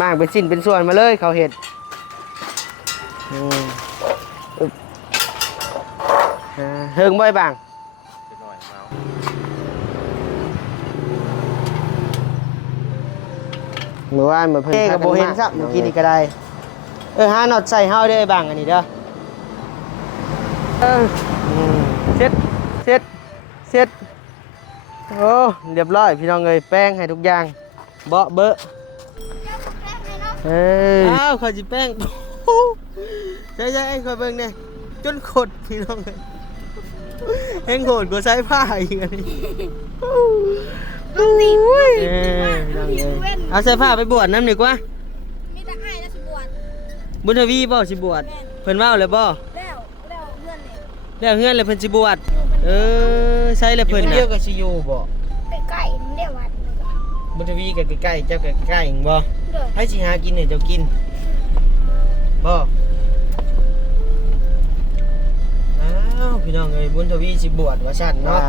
มากเป็นสิ้นเป็นส่วนมาเลยเขาเห็ดเฮิงบ่อยบางเมื่อวานมาเพิ่นกับโบเห็นซับเมื่อกี้นี่ก็ได้หาหนอดใส่เฮาได้บางอันนี้เด้อเซ็ตโอ้เรียบร้อยพี่น้องเอ้ยแป้งให้ทุกอย่างเบาะเบอะอ้าวเขาจิแป้งใช่ไอ้คอยเบิ่งเนี่ยจนขดพี่น้องเลยแห้งโขดก็ใช้ผ้าอีกอันนี้เอาใส่ผ้าไปบวชน้ำหนึ่งว่ามีแต่ไอ้แล้วสิบวชบุญทวีบ่สิบวชเพิ่นว่าเลยบ่แล้วเงื่อนเลยแล้วเฮือนเลยเพิ่นสิบวชใช่เลยเพิ่นเดียวกับสิอยู่บ่ใกล้ๆเรียกวัดบุญทวีกับใกล้ๆเจ้ากับใกล้ๆอีกบ่ให้สิหากินเนี่ยเจ้ากินบ่อ้าวพี่น้องเอ้ยบุญทวีสิบวชว่าซั่นเนาะ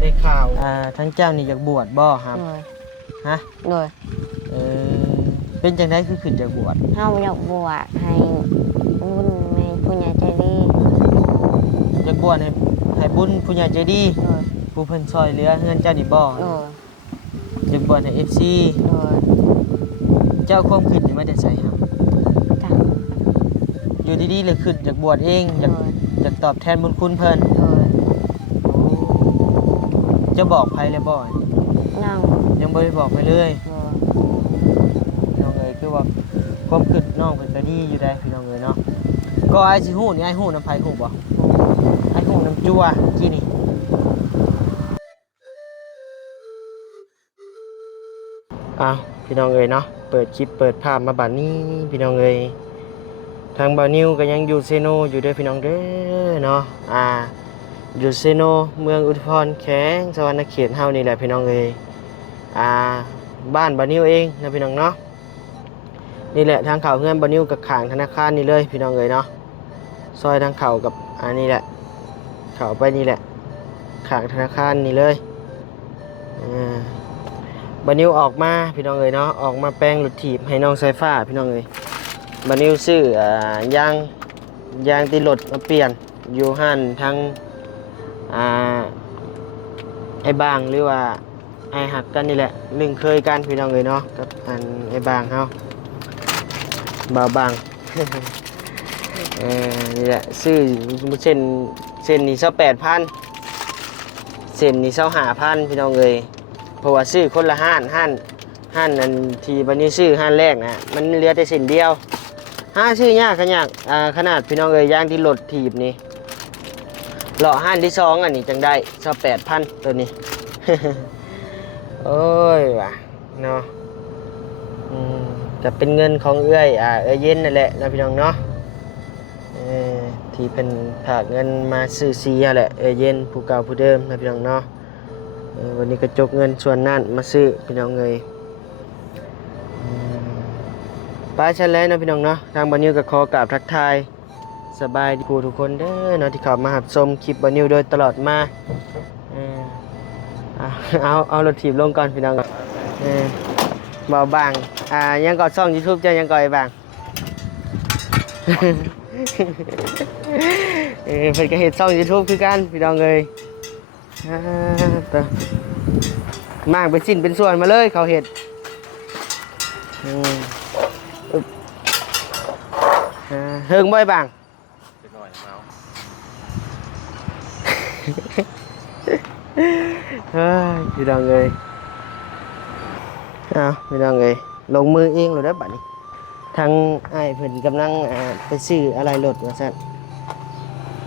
ได้ข่าวทั้งเจ้านี่อยากบวชบ่ครับฮะเลยเป็นจังได๋คือขึ้นจากบวชเฮาอยากบวชให้บุญแม่ผู้ใหญ่ใจดีอยากบวชให้บุญผู้ใหญ่ใจดีผู้เพิ่นช่วยเหลือเฮือนเจ้านี่บ่อยากบวชให้ FC เจ้าความคิดนี่มาแต่ไสครับอยู่ดีๆเลยขึ้นอยากบวชเองอยากตอบแทนบุญคุณเพิ่นจะบอกใครเลยบ่ยังบ่ได้บอกไปเลยน้องเอ๋ยคือว่าความคิดน้องเพิ่นก็ดีอยู่ได้พี่น้องเอ๋ยเนาะก็ไอ้สิฮู้นี่ไอ้ฮู้น้ำไผฮู้บ่ไอ้ฮู้น้ำจั่วกี้นี่พี่น้องเอ๋ยเนาะเปิดคลิปเปิดภาพมาบัดนี้พี่น้องเอ๋ยทางบ่าวนิวก็ยังอยู่เซโนอยู่เด้อพี่น้องเด้อเนาะอยู่เซโนเมืองอุทุพรแข้งสวรรณเขตเฮานี่แหละพี่น้องเอ๋ยบ้านบ่าวนิวเองนะพี่น้องเนาะนี่แหละทางเข้าเฮือนบ่าวนิวกับข้างธนาคารนี่เลยพี่น้องเอ๋ยเนาะซอยทางเข้ากับนี่แหละเข้าไปนี่แหละข้างธนาคารนี่เลยบ่าวนิวออกมาพี่น้องเอ๋ยเนาะออกมาแปลงรถถีบให้น้องสายฟ้าพี่น้องเอ๋ยบ่าวนิวซื้อยางติดรถมาเปลี่ยนอยู่ห้านทางไอ้บางหรือว่าไอ้หักกันนี่แหละลึงเคยกันพี่น้องเอ๋ยเนาะกับไอ้บางเฮาบ่าวบาง นี่แหละซื้อเส้นนี่28,000เส้นนี่25,000พี่น้องเอ๋ยเพราะว่าซื้อคนละห้านอันที่บัดนี้ซื้อห้านแรกนะมันเหลือแต่เส้นเดียวซื้อยากขนาดพี่น้องเอ๋ยยางที่รถถีบนี่เลาะห้านที่2อันนี้จังได้28,000ตัวนี้ โอ้ยว่ะเนาะจะเป็นเงินของเอ้ยเย็นนั่นแหละนะพี่น้องเนาะที่เป็นฝากเงินมาซื้อซีแหละเย็นผู้เก่าผู้เดิมนะพี่น้องเนาะวันนี้ก็จกเงินส่วนนั้นมาซื้อพี่น้องเอ๋ยป้าชันแล้วนะพี่น้องเนาะทางบ่าวนิวก็ขอกราบทักทายสบายดีทุกคนเด้อเนาะที่เข้ามารับชมคลิปบ่าวนิวโดยตลอดมาเอารถถีบลงก่อนพี่น้องเบาบางยังก่อช่อง YouTube จะยังก่อไอ้บาง เพิ่นก็เฮ็ดช่อง YouTube คือกันพี่น้องเอ้ยมากเป็นสิ้นเป็นส่วนมาเลยเขาเฮ็ดเฮิงบ่อยบางพี่น้องเอ้ยพี่น้องเอ้ยลงมือเองเลยนะบัดนี้ทางไอ้เพิ่นกำลังไปซื้ออะไรรถว่าซั่น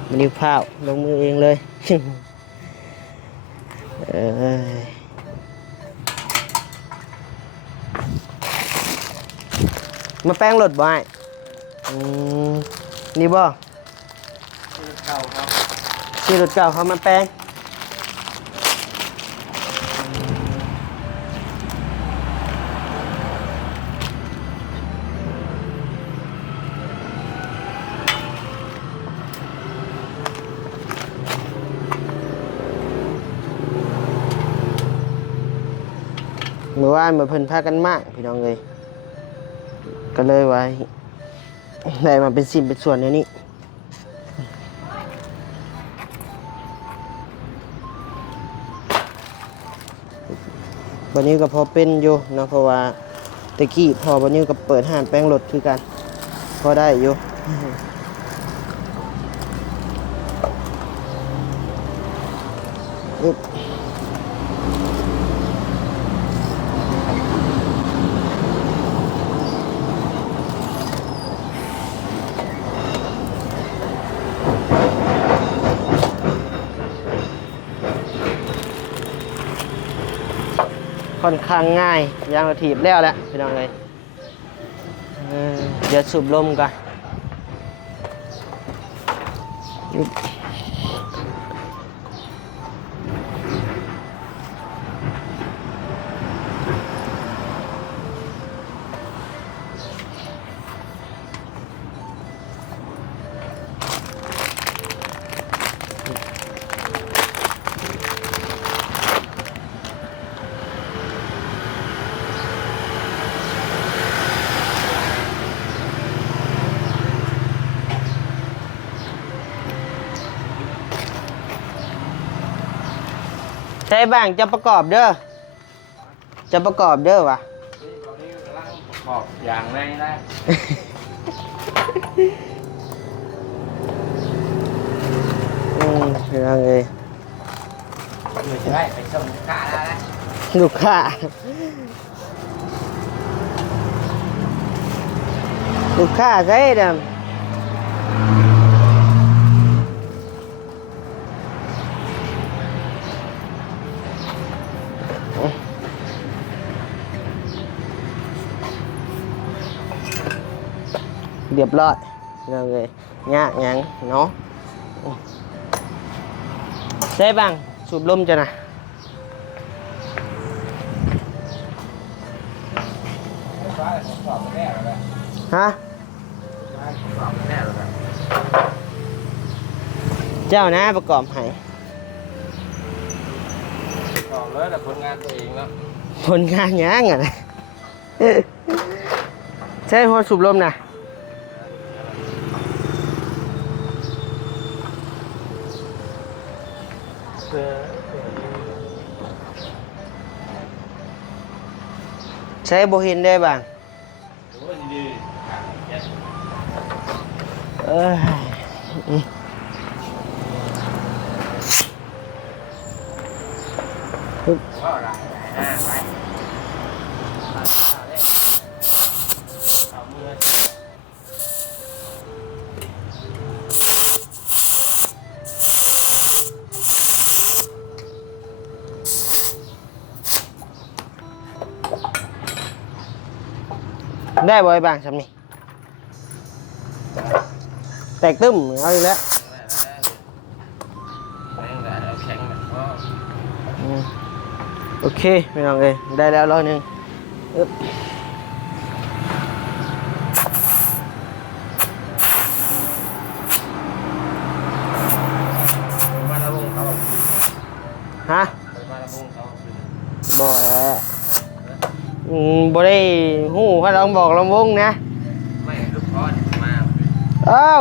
มันนิ้วข้าวลงมือเองเลยมาแป้งรถบ่ไอ้นี่บ่ซื้อรถเก่าเขามาแป้งเมื่อว ว่านมาเพิ่นพากันมากพี่น้องเลยก็เลยไว้ได้มาเป็นสิ่งเป็นส่วนในนี้วันนี้ก็พอเป็นอยู่เนาะเพราะว่าตะกี้พอวันนี้ก็เปิดห้างแป้งรถคือกันพอได้อยู่อึ๊บค่อนข้างง่ายยางรถถีบแล้วแหละพี่น้องเลยเดี๋ยวสูบลมก่อนใช่บ้างจะประกอบเด้อจะประกอบเด้อวะ บอกอย่างไรนะ พี่น้องเลย ไม่ใช่ไปส่งค่าแล้วนะ ลูกค้าลูกค้าใช่เด้อเรียบร้อยเราเลยยากยังเนาะใช่บ้างสูบลมจะนะฮะเจ้านะประกอบให้ บอกเลยแต่ผลงานตัวเองแล้ว ผลงานยังอ่ะนะใช่หัวสูบลมนะใช้โบเห็นได้บ้างเอ้ยปึ๊บ ว่าอะไรไปเอามือ ได้บ่อยบ้างทำนี่แตกตึ้มเอาอีกแล้วโอเคไม่ต้องเลยได้แล้วร้อยหนึ่งอึ๊บฮะบ่แล้วบ่ได้หู้เขาลองบอกลำวงนะ ไม่ลูกพ่อมา เอ้า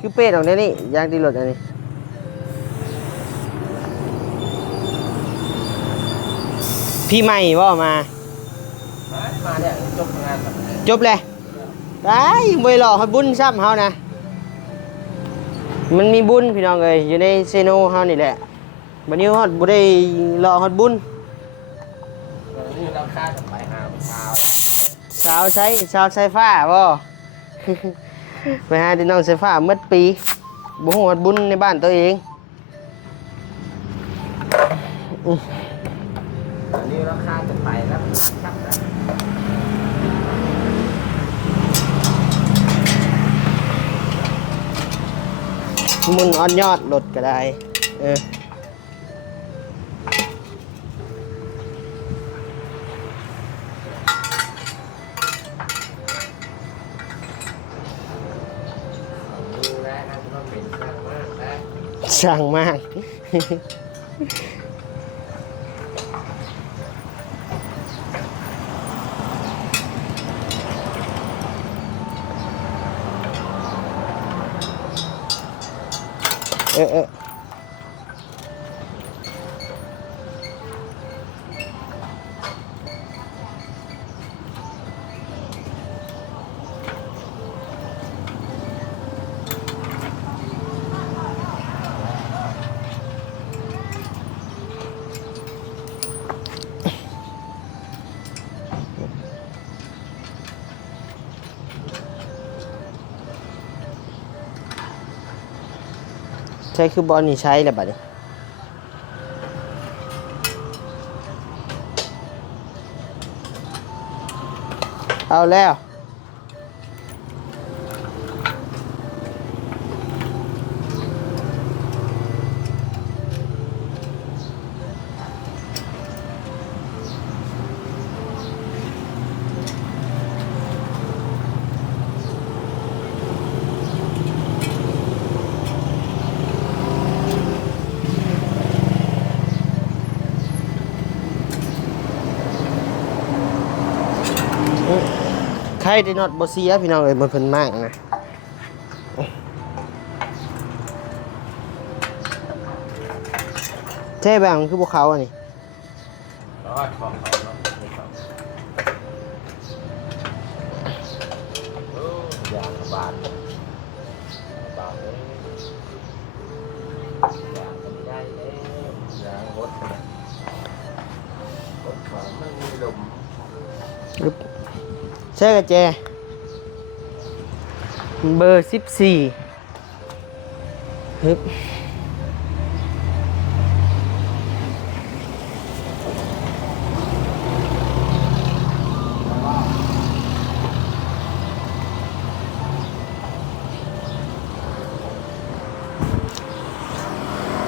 คือเป็ดของเนี่ยนี่ยางตีรถอันนี้พี่ใหม่ว่ามา มาเนี่ยจบงานแบบ จบเลยไอ้ไม่หลอกให้บุญซ้ำเฮานะมันมีบุญพี่น้องเลยอยู่ในเซโนเฮานี่แหละบัดนี้ฮอดบ่ได้หลอกฮอดบุญ นี่เราค่ากับไปหาเช้า สาวใช้ฟ้าบ่ ไปหาที่น้องใช้ฟ้าเมื่อปีบ่ฮู้ฮอดบุญในบ้านตัวเอง นี่เราค่ากับไปแล้วชับแล้ว มุนอ่อนยอดรถก็ได้ดูแลนั่นก็เป็นช่างมากแล้ว ช่างมาก เ เออใช่คือบอลนี่ใช้แล้วบัดนี้เอาแล้วใครได้นอดบ่เสียพี่น้องเอ้ยมันเพิ่นมากนะเท่แบบมันคือพวกเขาอันนี้ ร้อยของเขาเนาะนี่ครับโอ้ยางบานบานเลยยางก็ไม่ได้เลยยางรถเนี่ยรถของมันมีลม ใช่กระแจเบอร์14ฮึบ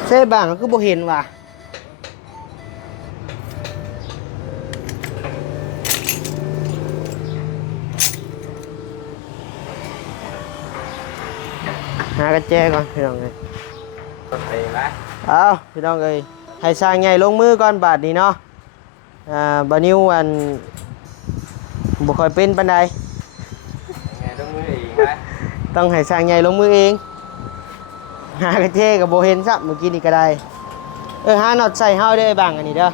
ใช่บ้างก็คือบ่เห็นว่ะหากระแจก่อนพี่น้องเอ้ย รถไปละ เอาพี่น้องเอ้ยให้สร้างใหญ่ลงมือก่อนบาดนี้เนาะบานิวอันบ่ค่อยเป็นปานใด ยังไงต้องมืออีกไหม ต้องให้สร้างใหญ่ลงมือเองหากระเจกับบ่เห็นซับเมื่อกี้นี่ก็ได้หาน็อตใส่เฮาได้บ้างอันนี้เด้อ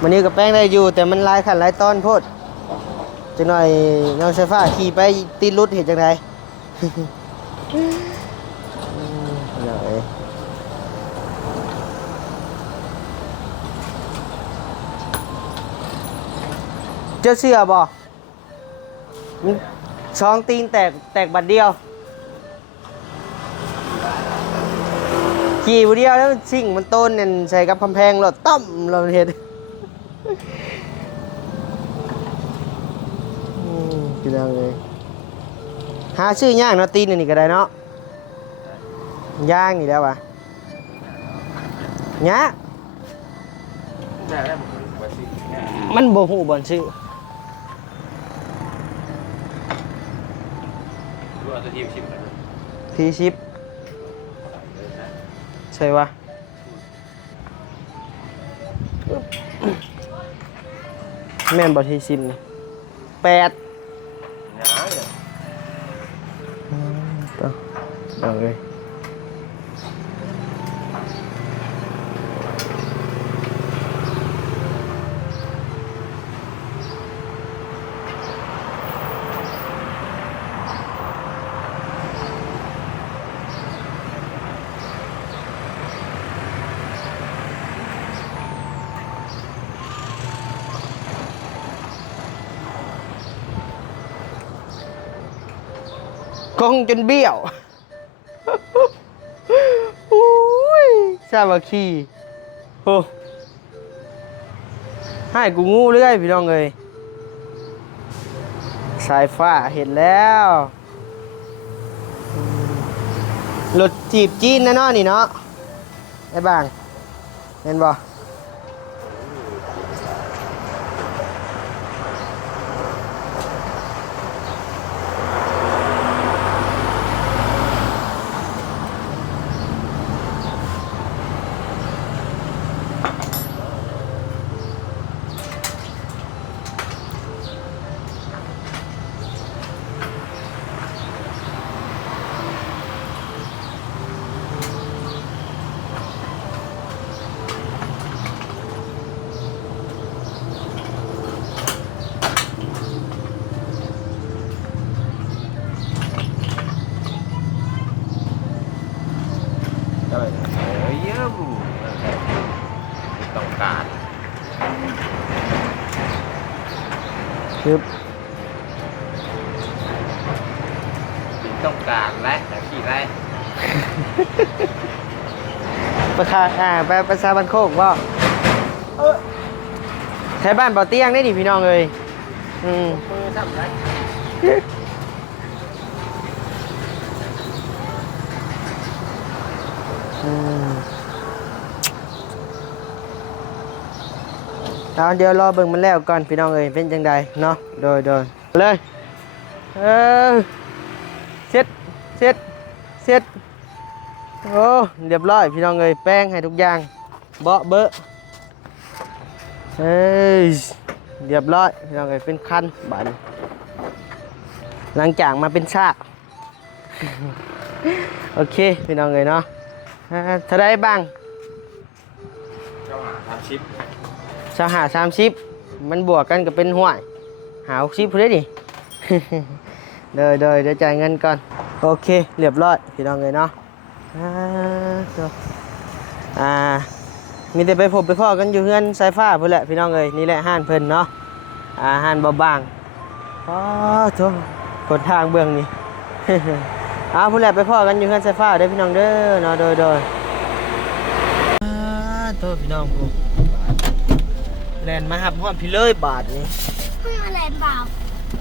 วันนี้กับแป้งได้อยู่แต่มันหลายขั้นหลายตอนโพดจังหน่อยน้องไฟฟ้าขี่ไปตีรุดเห็นจังไดเจ้าเสื้อบ่มันช่องตีนแตกบัดเดียวขี่บัดเดียวแล้วสิ่งมันต้นเนี่ยใส่กับกำแพงรถต้มเราเห็นกินเอาเลยหาชื่อย่างเนาะตีนนี่ก็ได้เนาะย่างนี่แล้ววะเนี้ย ได้แล้วผมสิเนี่ย มันโบหูบอลชื่อ รู้ว่าตัวทีมชิมกัน พีชิปใช่วะแม่นบอลทีชิมนี่8 ต่อเอาเลยกงจนเบี้ยวอุ้ยสามัคคีโอ้ให้กูงูเรื่อยพี่น้องเลยสายฟ้าเห็นแล้วรถจีบจีนนะเนาะนี่เนาะไอ้บางเห็นบ่ การ คือ ปิดต้องการและแต่ขี่ไร ประคาไปประชาบันโคกบ่ใช้บ้านบ่อเตียงได้ดิพี่น้องเอ้ยมือทำไร เอาเดี๋ยวรอเบิ่งมันแล้วก่อนพี่น้องเอ้ยเป็นจังใดเนาะโดยเลยเช็ดโอ้เรียบร้อยพี่น้องเอ้ยแป้งให้ทุกอย่างเบาะเบอะเรียบร้อยพี่น้องเอ้ยเป็นคันบาดนี้หลังจากมาเป็นชาก โอเคพี่น้องเอ้ยเนาะเท่าไรบ้าง เจ้าหาทำชิป 30มันบวกกันก็เป็นห่วย60พุ่นเด้ดิ เดี๋ยวจ่ายเงินก่อนโอเคเรียบร้อยพี่น้องเลยเนาะมีแต่ไปพบไปพ่อกันอยู่เฮือนสายฟ้าพุ่นแหละพี่น้องเลยนี่แหละห้านเพิ่นเนาะห้านบ่บางโธ่คนทางเบื้องนี่ พุ่นแหละไปพ่อกันอยู่เฮือนสายฟ้าเด้อพี่น้องเด้อเนาะโดยโธ่พี่น้องกูแลนมาหับฮอดพี่เลยบาทนี่ เพิ่งมาแลนด์บ่าว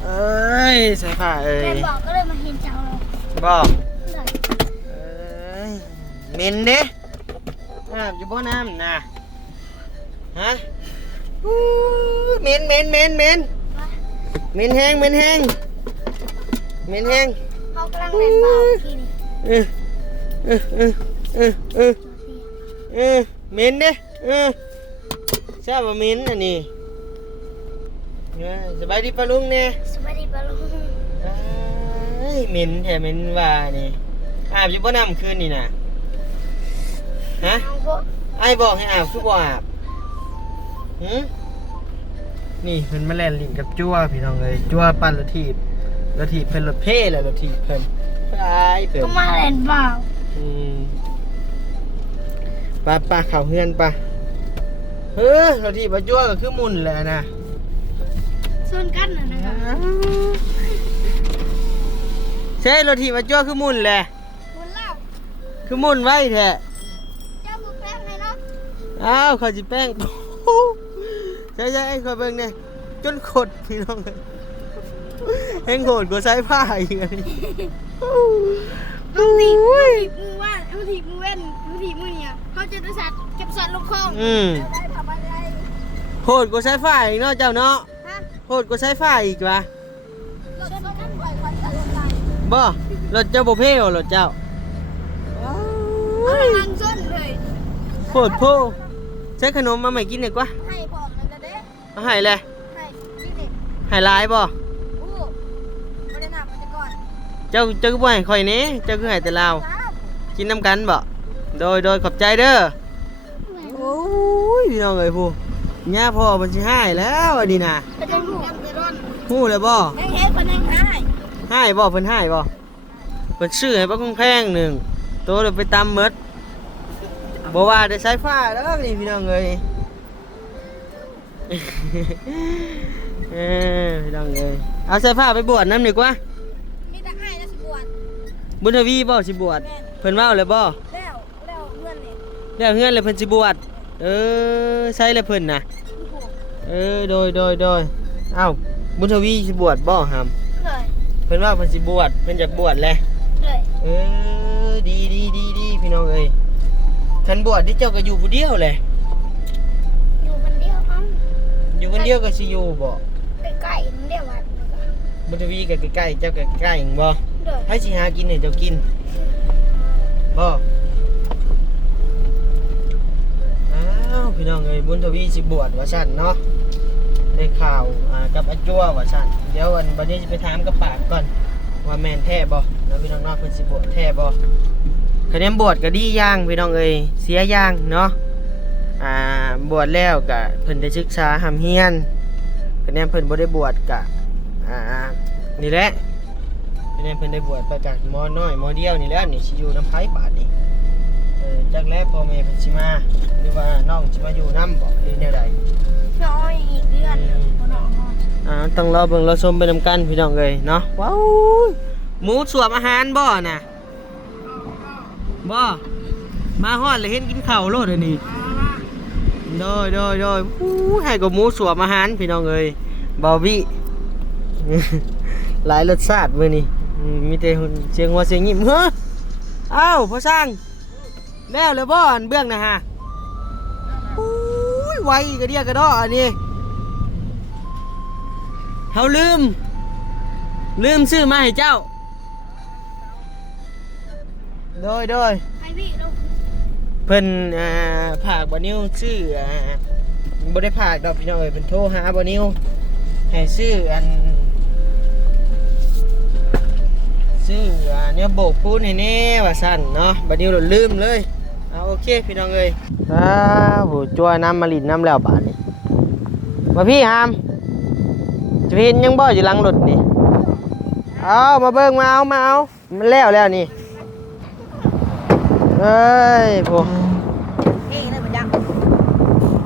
เอ้ยสายฟ้าเอ้ย แลนด์บ่าวก็เลยมาเห็นเจ้าเรา บ่ เลย เหม็นเด้อยู่บ่น้ำนะฮะเหม็นเหม็นแห้งเหม็นแห้งเขากำลังแลนด์บ่าวกิน เหม็นเด้ทราบว่าเหม็นอันนี้สบายดีปะลุงเนี่ย สวัสดีปะลุง เหม็นแท้เหม็นว่านี่อาบอยู่บ่น้ำคืนนี่นะฮะ น้องพวก ไอ้บอกให้อาบคือบ่อาบนี่เพิ่นมาแล่นลิ้นกับจั่วพี่น้องเลยจั่วปั่นรถถีบเพิ่นรถเพ่แหละรถถีบเพิ่นเพิ่น ก็มาแลนด์บ่าว ป้าเข้าเฮือนป้ารถถีบจั่วก็คือหมุนแหละนะ ส่วนกันนะครับ ใช่รถถีบจั่วคือหมุนแหละ คุณเล่า คือหมุนไว้แท้ เจ้าบุกแป้งเลยเนาะ อ้าวขอจิแป้ง ใช่ไอ้ขอเบิ่งเนี่ยจนขดพี่น้องเลยแห้งโหดกว่าสายผ้าอีกอันนี้ มึงถีบมือว่านมึงถีบมือเว้นมึงถีบมือเนี่ยเขาจะได้สัตว์เก็บสัตว์ลงคลองได้ทำอะไร โหดกว่าสายผ้าอีกเนาะเจ้าเนาะ ฮะ โหดกว่าสายผ้าอีกวะ รถกันไหวควันจะลงไป บ่รถเจ้าบ่เพ่รถเจ้า เอาลังส้นเลย โหดโพใช้ขนมมาใหม่กินหน่อยกว่า ให้พร้อมเลยเด้ เอาให้เลย ให้นี่นี่ ให้หลายบ่ อู้ไม่ได้นับมันจะก่อน เจ้าก็บ่ให้ข่อยนี้เจ้าคือให้แต่เรา ครับ กินน้ำกันบ่โดยขอบใจเด้อโอ้ยพี่น้องเอ้ยผู้ย่าพ่อมันสิให้แล้วอันนี้น่ะ เป็นยังหูกันจะร้อน ฮู้เลยบ่ แห้งเฮ็ดเป็นยังให้ ให้บ่เพิ่นให้บ่เพิ่นซื้อให้บ่คงแพงหนึงโตเดี๋ยวไปตำหมดบ่ว่าได้ใช้ฟ้าแล้วนี่พี่น้องเอ้ย พี่น้องเอ้ยเอาใส่ผ้าไปบวชน้ำหนึ่งกว่า มีแต่ให้แล้วสิบวช บุญทวีบ่สิบวชเพิ่นว่าเลยบ่ แล้วเพื่อนเนี่ย แล้วเฮือนเลยเพิ่นสิบวชใช่เลยเพิ่นน่ะโดยเอ้าบุญทวีสิบวชบ่หำ เลย เพิ่นว่าเพิ่นสิบวชเพิ่นอยากบวชแหละ เลย ดีพี่น้องเอ้ยคันบวชที่เจ้าก็อยู่ผู้เดียวแหละ อยู่คนเดียวมั้ง อยู่คนเดียวก็สิอยู่บ่ ใกล้ๆนั่นเดียววัน บุญทวีก็ใกล้ๆเจ้าก็ใกล้ๆบ่ เลย ให้สิหากินให้เจ้ากินบ่พี่น้องเอ้ยบุญทวีสิบวชว่าซั่นเนาะได้ข่าวกับอาจั่วว่าซั่นเดี๋ยวบัดนี้สิไปถามกับปากก่อนว่าแม่นแท้บ่เนาะพี่น้องเนาะเพิ่นสิบวชแท้บ่คะแนนบวชก็ดีอย่างพี่น้องเอ้ยเสียอย่างเนาะบวชแล้วก็เพิ่นได้ศึกษาหำเฮียนคะแนนเพิ่นบ่ได้บวชก็นี่แหละคะแนนเพิ่นได้บวชไปจากม.น้อยม.เดียวนี่แหละนี่สิอยู่นำไผบาดนี่ จักแล้วพ่อแม่เพิ่นสิมาหรือว่าน้องสิมาอยู่นํบ่หรือแนวใด น้อยอีกเดือนหนึงบ่น้อง ต้องรอเบิ่งรอชมไปนำกันพี่น้องเอ้ยเนาะว้าวหมูสวมอาหารบ่น่ะบ่มาฮอดแล้วเห็นกินข้าวโลดอันนี้โดยให้กับหมูสวมอาหารพี่น้องเอ้ยบาบี้ หลายรสชาติมื้อนี้มีแต่เสียงหัวเสียงยิ้มเฮ้ออ้าวพ่อสร้างแล้วเลยบ่อันเบื้องนะฮะอุ้ยไวกระเดียกระดออันนี้เฮาลืมซื้อมาให้เจ้าโดย ให้พี่ลูก เพิ่นผากบ่นิ้วชื่อบ่ได้ผากดอกพี่น้องเอ้ยเพิ่นโทรหาบ่นิ้วให้ซื้อเนี่ยโบกปูนให้แน่ว่าซั่นเนาะบ่นิ้วเราลืมเลยเอาโอเคพี่น้องเอ้ยโหจั่วน้ำมาลินน้ำแล้วบาดนี้มาพี่หามจะเห็นยังบ่อยู่หลังรถนี่เอามาเบิ่งมาเอามันแล้วนี่เอ้ยพวก เฮ้ยเลยบ่จัง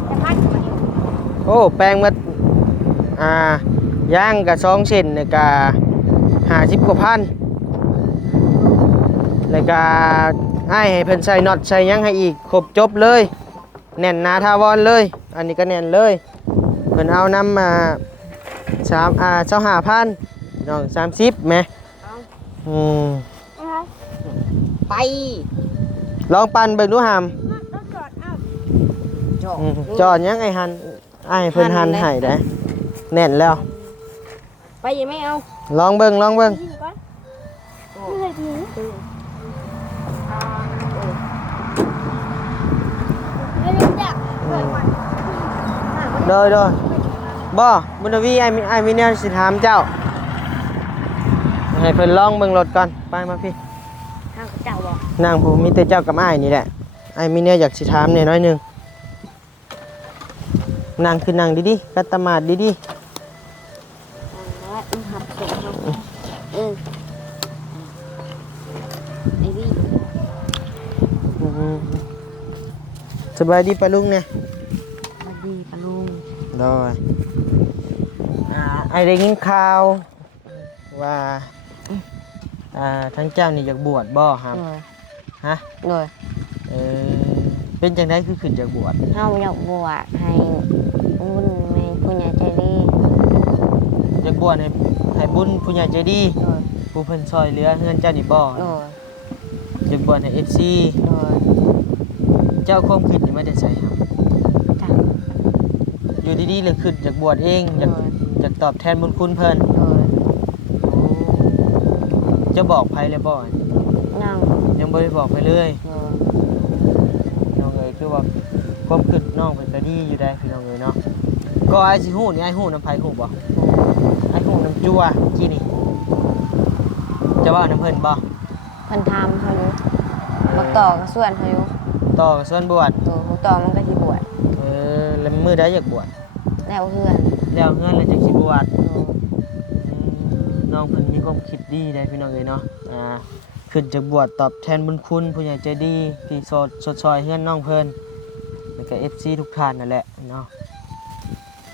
จะพัดมาอยู่ โอ้แปลงมาย่างกับ2เส้นเนี่ยกะ50 กว่าพันแล้วก็ให้เพิ่นใส่น็อตใส่หยังให้อีกครบจบเลยแน่นหนาทาวรเลยอันนี้ก็แน่นเลยเพิ่นเอานำมา25,000น้อง30แหมไป ลองปั่นเบิ่งดูหาม ต้องจอดเอา จอดยังไอ้หันไอ้เพิ่นหันให้ได้แน่นแล้ว ไปยังไม่เอา ลองเบิ่ง ทิ้งก่อนไม่เลยทิ้งไม่ได้จับเปิดก่อน โดยบ่บุญวีไอ้มีแนวสิถามเจ้าให้เพิ่นลองเบิ่งรถก่อนไปมาพี่ ทางเจ้าบอก นั่งผมมีแต่เจ้ากับไอ้นี่แหละไอ้มีแนวอยากสิถามเนี่ยน้อยหนึงนั่งคือนั่งดีๆกัตตมาดดี แล้วหับเสร็จแล้วไอ้พี่ สบายดีปะลุงเนี่ย มาดีปะลุง ได้ไอ้ได้ยินข่าวว่าทั้งเจ้านี่อยากบวชบ่ครับ เลย ฮะ เลย เออเป็นจังได๋คือขึ้นจากบวช เฮาอยากบวชให้บุญแม่ผู้ใหญ่ใจดี อยากบวชให้บุญผู้ใหญ่ใจดี เลย ผู้เพิ่นช่วยเหลือเฮือนเจ้านี่บ่ เลย อยากบวชให้ FC เลย เจ้าความคิดนี่มาแต่ไสครับ จ้ะ อยู่ดีๆเลยขึ้นอยากบวชเองอยาก เลย อยากตอบแทนบุญคุณเพิ่น เลย จะบอกไผเลยบ่ นั่ง ยังบ่ได้บอกไปเลย เลย น้องเอ้ยคือว่าความคิดน้องเพิ่นก็ดีอยู่ได้พี่น้องเอ้ยเนาะก็ไอ้สิฮู้นี่ไอ้ฮู้นำไผฮู้บ่ไอ้ฮู้นำจั่วกี้นี่จะว่าน้ำเพิ่นบ่ เพิ่นทำเขาอยู่บักต่อกับส่วนเขาอยู่ ต่อกับส่วนบวช ตัวบักต่อมันก็สิบวช แล้วมื้อใดอยากบวช แล้วเพื่อน แล้วเฮือนแล้วจักสิบวช เลย น้องเพิ่นมีความคิดดีได้พี่น้องเอ้ยเนาะขึ้นจากบวชตอบแทนบุญคุณผู้ใหญ่ใจดีที่สดซอยเฮือนน้องเพิ่นแล้วก็ FC ทุกท่านนั่นแหละเนาะ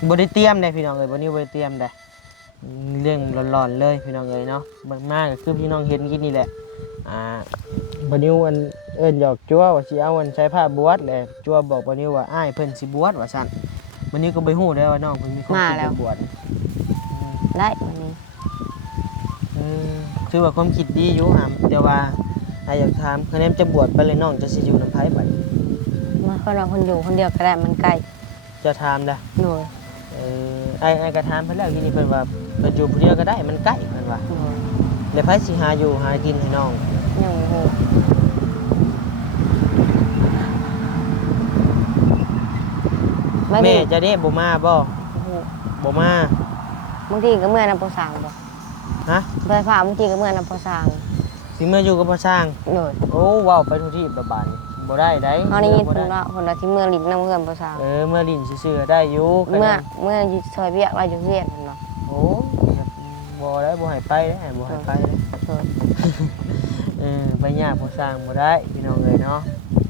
บ่ได้เตรียมได้พี่น้องเอ้ยบ่นี้บ่ได้เตรียมได้เรื่องร้อนๆเลยพี่น้องเอ้ยเนาะมันมากก็คือพี่น้องเห็นกินนี่แหละบ่นิ้วอันเอิ้นหยอกจั่วว่าสิเอาอันใช้ผ้าบวชแหละจั่วบอกบ่นิ้วว่าอ้ายเพิ่นสิบวชว่าซั่นบ่นิ้วก็บ่ฮู้ได้ว่าน้องเพิ่นมีความคิดจะบวช ได้วันนี้ คือว่าความคิดดีอยู่หามแต่ว่าอยากถามคะแนนจะบวชไปเลยน้องจะสิอยู่นำไผบัด มาคนเราคนอยู่คนเดียวก็ได้มันใกล้ จะถามเด้อ เลย ไอ้ก็ถามเพิ่นแล้วทีนี้เพิ่นว่าเพิ่นอยู่ผู้เดียวก็ได้มันใกล้เพิ่นว่า เลย แล้วไผสิหาอยู่หากินให้น้อง ยังโห แม่จะได้บ่มาบ่บ่มา บางทีก็เมื่อนำพอสร้างบ่ ฮะ ไฟฟ้าบางทีก็เมื่อนำพอสร้าง สิมาอยู่กับพ่อสร้าง เลย โอ้ว้าวไปทุกที่บาดนี้บ่ได้ได้ เขาได้ยิน บ่ คนละคนละที่เมื่อลิ้นน้ำเพื่อนพอสร้าง เมื่อลิ้นซื่อๆได้อยู่ เมื่อซอยเบียกเราจะเรียนเนาะ โอ้บ่ได้บ่ให้ไปได้บ่ให้ไปได้ เลย ไปยากบ่สร้างบ่ได้พี่น้องเอ้ยเนาะ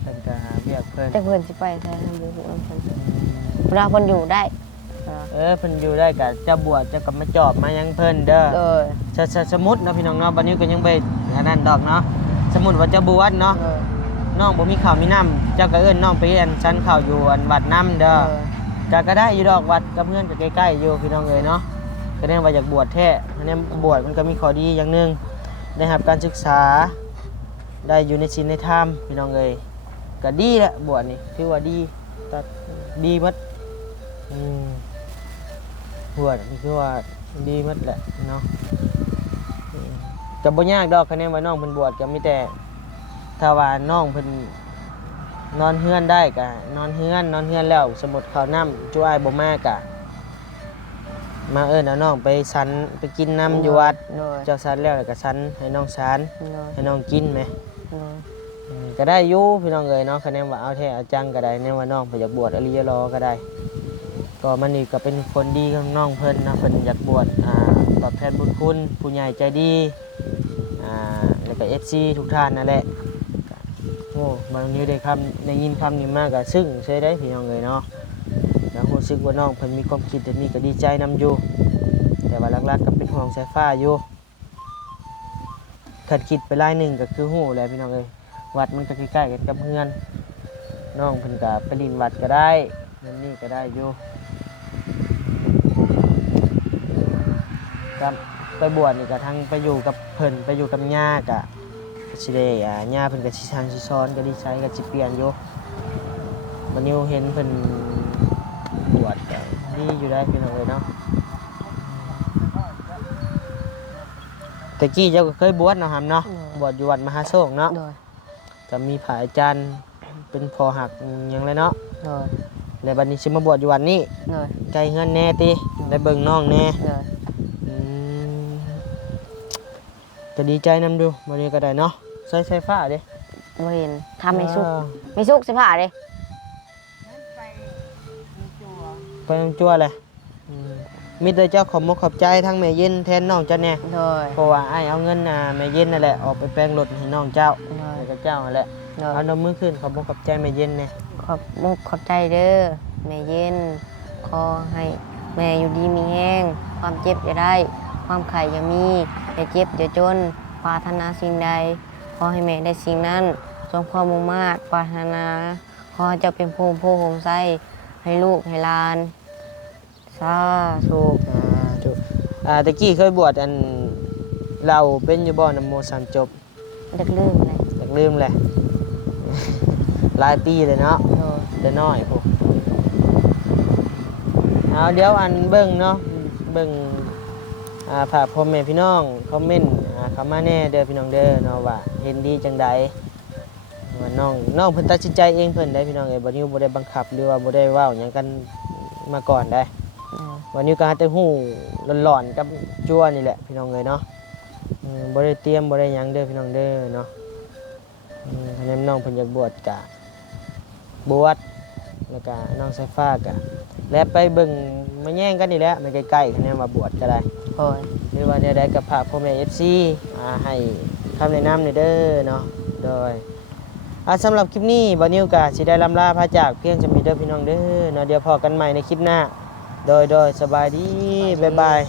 ไป ก็หาเวียกเพิ่น แต่เพิ่นสิไปใช่ทำบุญของเพิ่นเวลาเพิ่นอยู่ได้ เพิ่นอยู่ได้ก็จะบวชจะก็มาจอบมายังเพิ่นเด้อ โดย สมมุติเนาะพี่น้องเนาะบัดนี้ก็ยังไปอันนั้นดอกเนาะสมมุติว่าจะบวชเนาะ โดย น้องบ่มีข้าวมีน้ำเจ้าก็เอิ้นน้องไปอันชั้นข้าวอยู่อันวัดน้ำเด้อ ก็ได้อยู่ดอกวัดกับเพื่อนก็ใกล้ๆอยู่พี่น้องเอ้ยเนาะก็ได้ว่าอยากบวชแท้อันนี้บวชมันก็มีข้อดีอย่างหนึงได้รับการศึกษาได้อยู่ในศีลในธรรมพี่น้องเอ้ยก็ดีแหละบวชนี่ถือว่าดีตัดดีหมดบวชนี่คือว่าดีหมดแหละเนาะก็บ่ยากดอกคะแนนว่าน้องเพิ่นบวชก็มีแต่ถ้าว่าน้องเพิ่นนอนเฮือนได้กะนอนเฮือนแล้วสมุดข้าวน้ำจ้วยบ่มากกะมาเอาน้องไปสันไปกินน้ำอยู่วัด โดย เจ้าสันแล้วก็สันให้น้องสัน โดย ให้น้องกินไหม โดย ก็ได้อยู่พี่น้องเอ้ยเนาะคะแนนว่าเอาแท้เอาจังก็ได้แนนว่าน้องเพิ่นอยากบวชอริยรอก็ได้ ก็มันนี่ก็เป็นคนดีของน้องเพิ่นนะเพิ่นอยากบวชตอบแทนบุญคุณผู้ใหญ่ใจดีแล้วก็ FC ทุกท่านนั่นแหละโอ้บางนี้ได้ยินคำนี้มากก็ซึ้งใช่ได้พี่น้องเลยเนาะแล้วรู้สึกว่าน้องเพิ่นมีความคิดแบบนี้ก็ดีใจนำอยู่แต่ว่าหลักๆก็เป็นห่วงสายฟ้าอยู่ขัดคิดไปรายหนึ่งก็คือหู้แหละพี่น้องเอ้ยวัดมันก็ใกล้ๆกันกับเพื่อนน้องเพิ่นก็ไปลินวัดก็ได้นั่นนี่ก็ได้อยู่ครับไปบวชนี่ก็ทั้งไปอยู่กับเพิ่นไปอยู่กับย่ากะสิได้ย่าเพิ่นก็สิทางสิสอนก็ดีใจก็สิเปลี่ยนอยู่บัดนี้เห็นเพิ่นบวชก็ดีอยู่ได้พี่น้องเอ้ยเนาะแต่กี้เจ้าก็เคยบวชเนาะครับเนาะบวชอยู่วัดมหาโศกเนาะ โดย ก็มีผาอาจารย์เป็นพอหักหยังเลยเนาะ โดย แล้วบัดนี้สิมาบวชอยู่วัดนี้ โดย ใจเฮือนแน่ติได้เบิ่งน้องแน่ โดย อืมก็ดีใจนำดูวันนี้ก็ได้เนาะใส่ไฟฟ้าเด้ บ่เห็นทำไม่สุกไม่สุกสิผ่าเด้ ไปน้ำจั่วเลยมีแต่เจ้าขอบมกขอบใจทั้งแม่เย็นแทนน้องเจ้าแน่ โดย เพราะว่าไอ้ายเอาเงินแม่เย็นนั่นแหละออกไปแปลงรถให้น้องเจ้า โดย แล้วก็เจ้านั่นแหละ โดย เอานมมือขึ้นขอบมกขอบใจแม่เย็นเนี่ย ขอบมุกขอบใจเด้อแม่เย็นขอให้แม่อยู่ดีมีแห้งความเจ็บอย่าได้ ความไข่อย่ามีอย่าเจ็บอย่าจนปรารถนาสิ่งใดขอให้แม่ได้สิ่งนั้นสมความมุ่งมา่ปรารถนาขอให้เจ้าเป็นผู้โฮมไส้ให้ลูกให้หลานสาธุ จุตะกี้เคยบวชอันเราเป็นอยู่บ่อนำโมสามจบ เด็กลืมเลย อยากลืมเลย หลายปีเลยเนาะ โดย เดี๋ยวน้อยพวกเอาเดี๋ยวอันเบิ่งเนาะเบิ่งฝากพ่อแม่พี่น้องคอมเมนต์เข้ามาแน่เด้อพี่น้องเด้อเนาะว่าเห็นดีจังใดว่าน้องเพิ่นตัดสินใจเองเพิ่นได้พี่น้องเอ้ยบ่นิวบ่ได้บังคับหรือว่าบ่ได้เว้าหยังกันมาก่อนได้วันนี้ก็หาแต่ฮู้หลอนๆกับจั่วนี่แหละพี่น้องเอ้ยเนาะบ่ได้เตรียมบ่ได้หยังเด้อพี่น้องเด้อเนาะคะแนนน้องเพิ่นอยากบวชกะบวชแล้วก็น้องสายฟ้ากะแล้วไปเบิ่งมาแย่งกันนี่แหละมันใกล้ๆคะแนนว่าบวชก็ได้ โอ้ย หรือว่าใดๆกับพระพ่อแม่ FC ให้คำแนะนำในเด้อเนาะโดยสำหรับคลิปนี้บ่นิวกะสิได้ลำลาพระจากเพียงจะมีเด้อพี่น้องเด้อเนาะเดี๋ยวพอกันใหม่ในคลิปหน้าโดยสบายดีบ๊ายบาย